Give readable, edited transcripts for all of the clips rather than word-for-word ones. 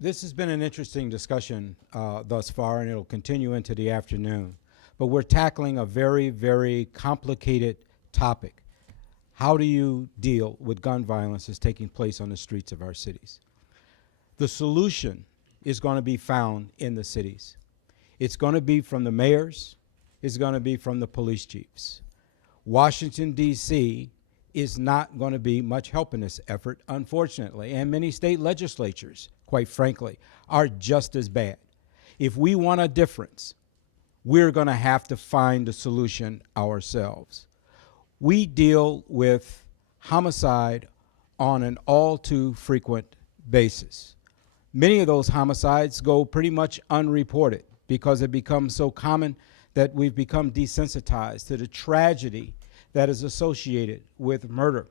This has been an interesting discussion thus far, and it'll continue into the afternoon. But we're tackling a very, very complicated topic. How do you deal with gun violence that's taking place on the streets of our cities? The solution is going to be found in the cities. It's going to be from the mayors. It's going to be from the police chiefs. Washington, D.C. is not going to be much help in this effort, unfortunately, and many state legislatures, quite frankly, are just as bad. If we want a difference, we're going to have to find a solution ourselves. We deal with homicide on an all too frequent basis. Many of those homicides go pretty much unreported because it becomes so common that we've become desensitized to the tragedy that is associated with murder.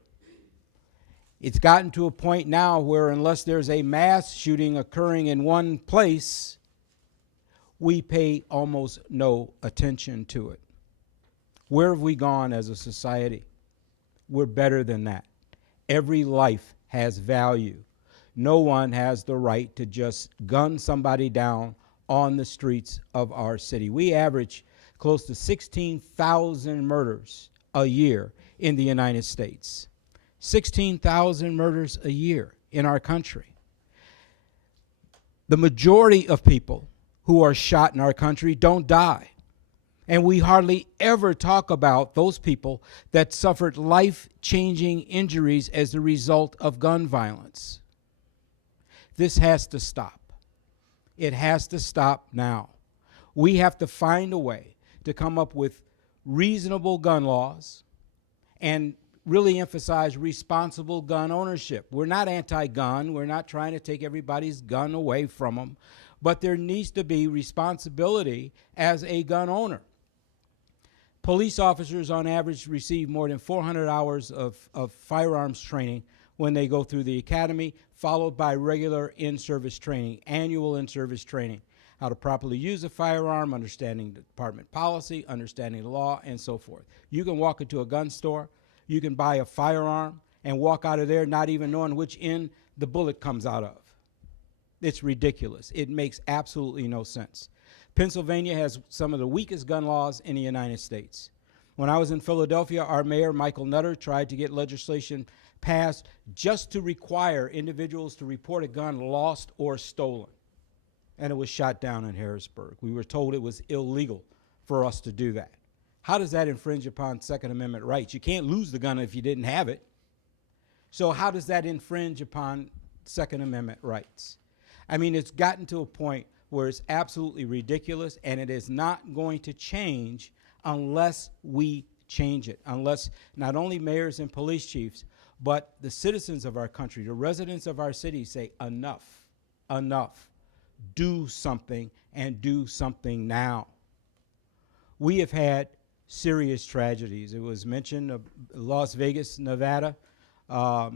It's gotten to a point now where unless there's a mass shooting occurring in one place, we pay almost no attention to it. Where have we gone as a society? We're better than that. Every life has value. No one has the right to just gun somebody down on the streets of our city. We average close to 16,000 murders a year in the United States. 16,000 murders a year in our country. The majority of people who are shot in our country don't die. And we hardly ever talk about those people that suffered life-changing injuries as a result of gun violence. This has to stop. It has to stop now. We have to find a way to come up with reasonable gun laws and really emphasize responsible gun ownership. We're not anti-gun. We're not trying to take everybody's gun away from them. But there needs to be responsibility as a gun owner. Police officers on average receive more than 400 hours of firearms training when they go through the academy, followed by regular in-service training, annual in-service training. How to properly use a firearm, understanding the department policy, understanding the law, and so forth. You can walk into a gun store, you can buy a firearm, and walk out of there not even knowing which end the bullet comes out of. It's ridiculous. It makes absolutely no sense. Pennsylvania has some of the weakest gun laws in the United States. When I was in Philadelphia, our mayor, Michael Nutter, tried to get legislation passed just to require individuals to report a gun lost or stolen. And it was shot down in Harrisburg. We were told it was illegal for us to do that. How does that infringe upon Second Amendment rights? You can't lose the gun if you didn't have it. So how does that infringe upon Second Amendment rights? I mean, it's gotten to a point where it's absolutely ridiculous, and it is not going to change unless we change it, unless not only mayors and police chiefs, but the citizens of our country, the residents of our city say, enough, enough. Do something, and do something now. We have had serious tragedies. It was mentioned of Las Vegas, Nevada. I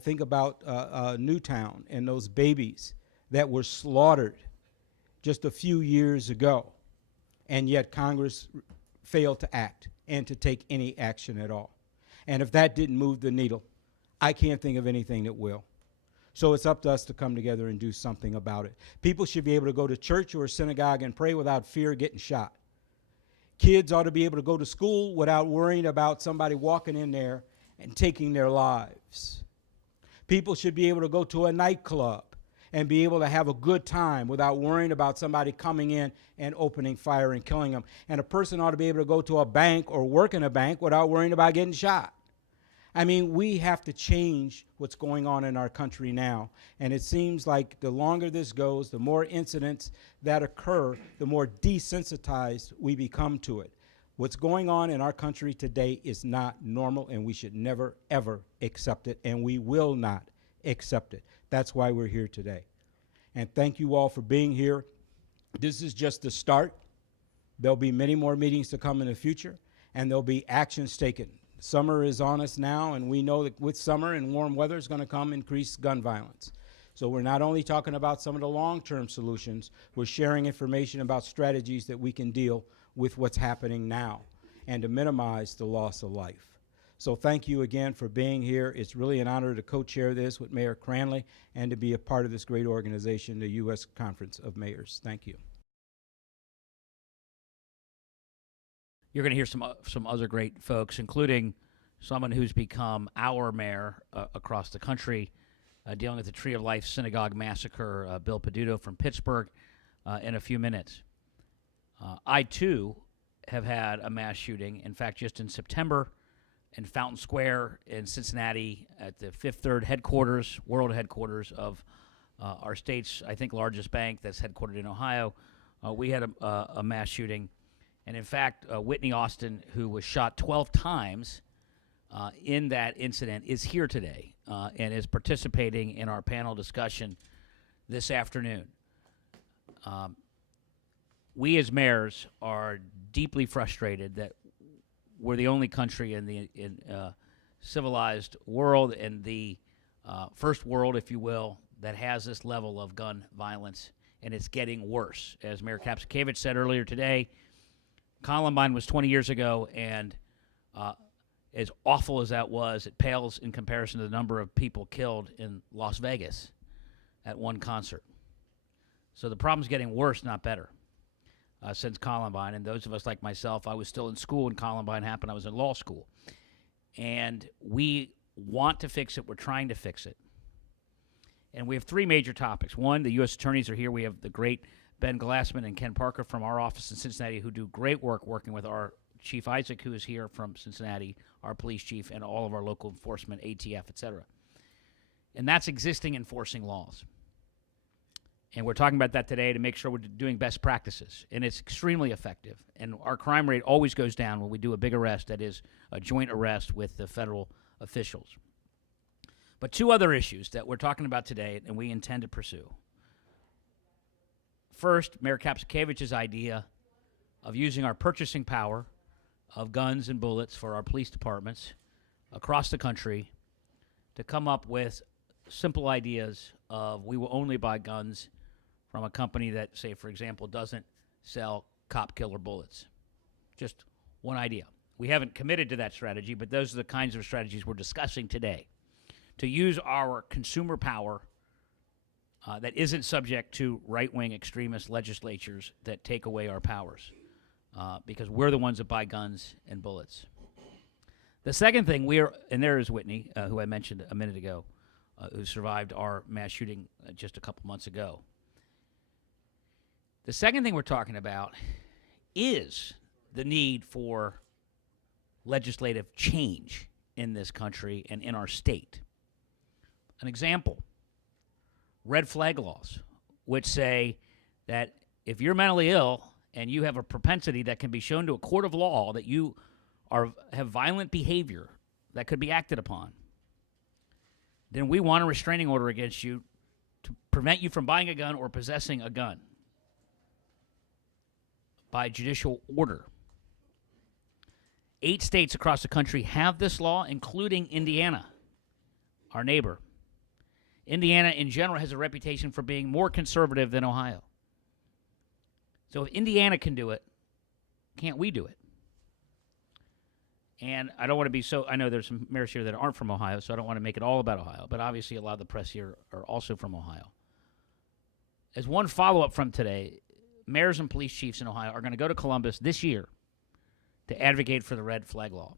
think about Newtown and those babies that were slaughtered just a few years ago, and yet Congress failed to act and to take any action at all. And if that didn't move the needle, I can't think of anything that will. So it's up to us to come together and do something about it. People should be able to go to church or synagogue and pray without fear of getting shot. Kids ought to be able to go to school without worrying about somebody walking in there and taking their lives. People should be able to go to a nightclub and be able to have a good time without worrying about somebody coming in and opening fire and killing them. And a person ought to be able to go to a bank or work in a bank without worrying about getting shot. I mean, we have to change what's going on in our country now. And it seems like the longer this goes, the more incidents that occur, the more desensitized we become to it. What's going on in our country today is not normal, and we should never, ever accept it, and we will not accept it. That's why we're here today. And thank you all for being here. This is just the start. There'll be many more meetings to come in the future, and there'll be actions taken. Summer is on us now, and we know that with summer and warm weather is going to come increased gun violence. So we're not only talking about some of the long-term solutions, we're sharing information about strategies that we can deal with what's happening now and to minimize the loss of life. So thank you again for being here. It's really an honor to co-chair this with Mayor Cranley and to be a part of this great organization, the U.S. Conference of Mayors. Thank you. You're going to hear some other great folks, including someone who's become our mayor across the country, dealing with the Tree of Life Synagogue massacre, Bill Peduto from Pittsburgh, in a few minutes. I, too, have had a mass shooting. In fact, just in September in Fountain Square in Cincinnati at the Fifth Third headquarters, world headquarters of our state's, I think, largest bank that's headquartered in Ohio, we had a mass shooting. And in fact, Whitney Austin, who was shot 12 times in that incident, is here today and is participating in our panel discussion this afternoon. We as mayors are deeply frustrated that we're the only country in the civilized world, and the first world, if you will, that has this level of gun violence, and it's getting worse. As Mayor Kapsakevich said earlier today, Columbine was 20 years ago, and as awful as that was, it pales in comparison to the number of people killed in Las Vegas at one concert. So the problem's getting worse, not better, since Columbine. And those of us like myself, I was still in school when Columbine happened. I was in law school. And we want to fix it. We're trying to fix it. And we have three major topics. One, the U.S. attorneys are here. We have the great Ben Glassman and Ken Parker from our office in Cincinnati, who do great work working with our Chief Isaac, who is here from Cincinnati, our police chief, and all of our local enforcement, ATF, et cetera. And that's existing enforcing laws. And we're talking about that today to make sure we're doing best practices. And it's extremely effective. And our crime rate always goes down when we do a big arrest, that is a joint arrest with the federal officials. But two other issues that we're talking about today and we intend to pursue. First, Mayor Kapsakevich's idea of using our purchasing power of guns and bullets for our police departments across the country to come up with simple ideas of we will only buy guns from a company that, say, for example, doesn't sell cop killer bullets. Just one idea. We haven't committed to that strategy, but those are the kinds of strategies we're discussing today. To use our consumer power that isn't subject to right-wing extremist legislatures that take away our powers, because we're the ones that buy guns and bullets. The second thing and there is Whitney, who I mentioned a minute ago, who survived our mass shooting just a couple months ago. The second thing we're talking about is the need for legislative change in this country and in our state. An example, red flag laws, which say that if you're mentally ill and you have a propensity that can be shown to a court of law that you have violent behavior that could be acted upon, then we want a restraining order against you to prevent you from buying a gun or possessing a gun by judicial order. 8 states across the country have this law, including Indiana, our neighbor. Indiana, in general, has a reputation for being more conservative than Ohio. So if Indiana can do it, can't we do it? And I don't want to be I know there's some mayors here that aren't from Ohio, so I don't want to make it all about Ohio, but obviously a lot of the press here are also from Ohio. As one follow-up from today, mayors and police chiefs in Ohio are going to go to Columbus this year to advocate for the red flag law.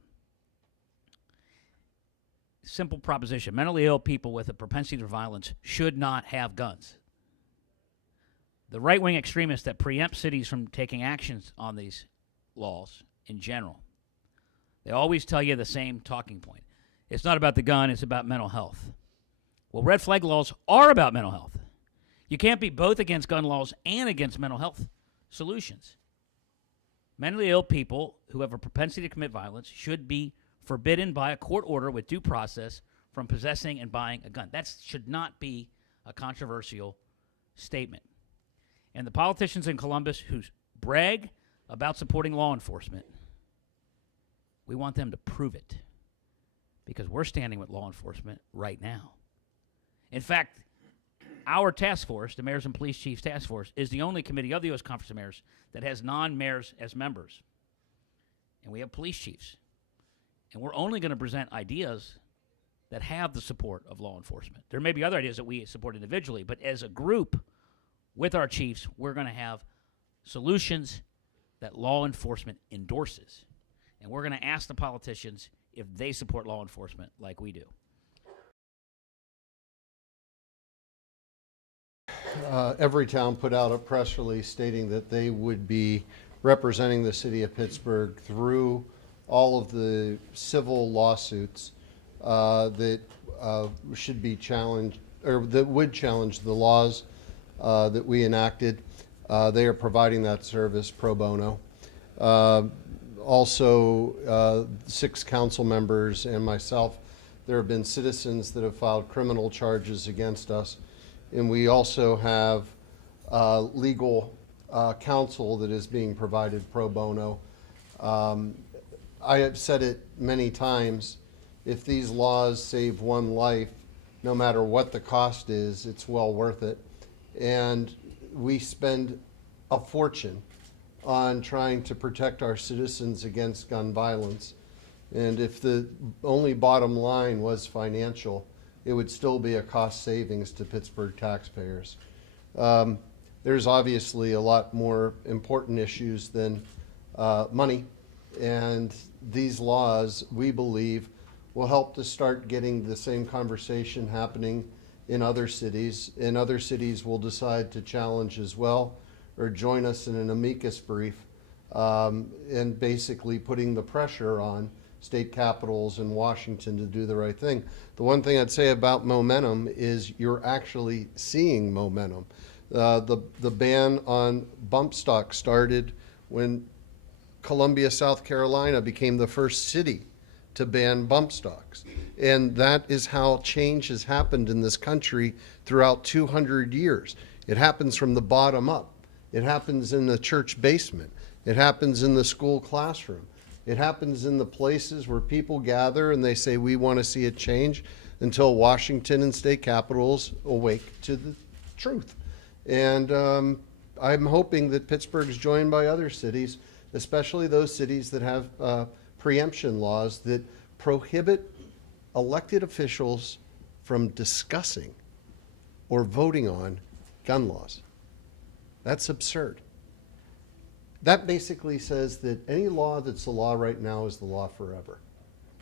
Simple proposition. Mentally ill people with a propensity for violence should not have guns. The right-wing extremists that preempt cities from taking actions on these laws in general, they always tell you the same talking point. It's not about the gun, it's about mental health. Well, red flag laws are about mental health. You can't be both against gun laws and against mental health solutions. Mentally ill people who have a propensity to commit violence should be forbidden by a court order with due process from possessing and buying a gun. That should not be a controversial statement. And the politicians in Columbus who brag about supporting law enforcement, we want them to prove it, because we're standing with law enforcement right now. In fact, our task force, the Mayors and Police Chiefs Task Force, is the only committee of the U.S. Conference of Mayors that has non-mayors as members. And we have police chiefs. And we're only going to present ideas that have the support of law enforcement. There may be other ideas that we support individually, but as a group, with our chiefs, we're going to have solutions that law enforcement endorses. And we're going to ask the politicians if they support law enforcement like we do. Every town put out a press release stating that they would be representing the city of Pittsburgh through all of the civil lawsuits that should be challenged, or that would challenge the laws that we enacted. They are providing that service pro bono. Also, 6 council members and myself, there have been citizens that have filed criminal charges against us. And we also have legal counsel that is being provided pro bono. I have said it many times, if these laws save one life, no matter what the cost is, it's well worth it. And we spend a fortune on trying to protect our citizens against gun violence. And if the only bottom line was financial, it would still be a cost savings to Pittsburgh taxpayers. There's obviously a lot more important issues than money, and these laws, we believe, will help to start getting the same conversation happening in other cities, and other cities will decide to challenge as well, or join us in an amicus brief, and basically putting the pressure on state capitals in Washington to do the right thing. The one thing I'd say about momentum is you're actually seeing momentum. The ban on bump stock started when Columbia, South Carolina became the first city to ban bump stocks. And that is how change has happened in this country throughout 200 years. It happens from the bottom up. It happens in the church basement. It happens in the school classroom. It happens in the places where people gather and they say, we want to see a change, until Washington and state capitals awake to the truth. And I'm hoping that Pittsburgh is joined by other cities, especially those cities that have preemption laws that prohibit elected officials from discussing or voting on gun laws. That's absurd. That basically says that any law that's the law right now is the law forever,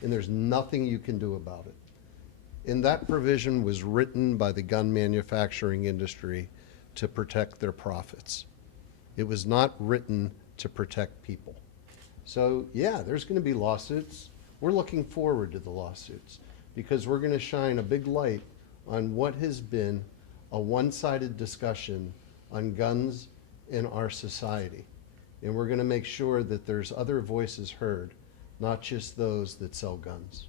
and there's nothing you can do about it. And that provision was written by the gun manufacturing industry to protect their profits. It was not written to protect people. So yeah, there's going to be lawsuits. We're looking forward to the lawsuits because we're going to shine a big light on what has been a one-sided discussion on guns in our society. And we're going to make sure that there's other voices heard, not just those that sell guns.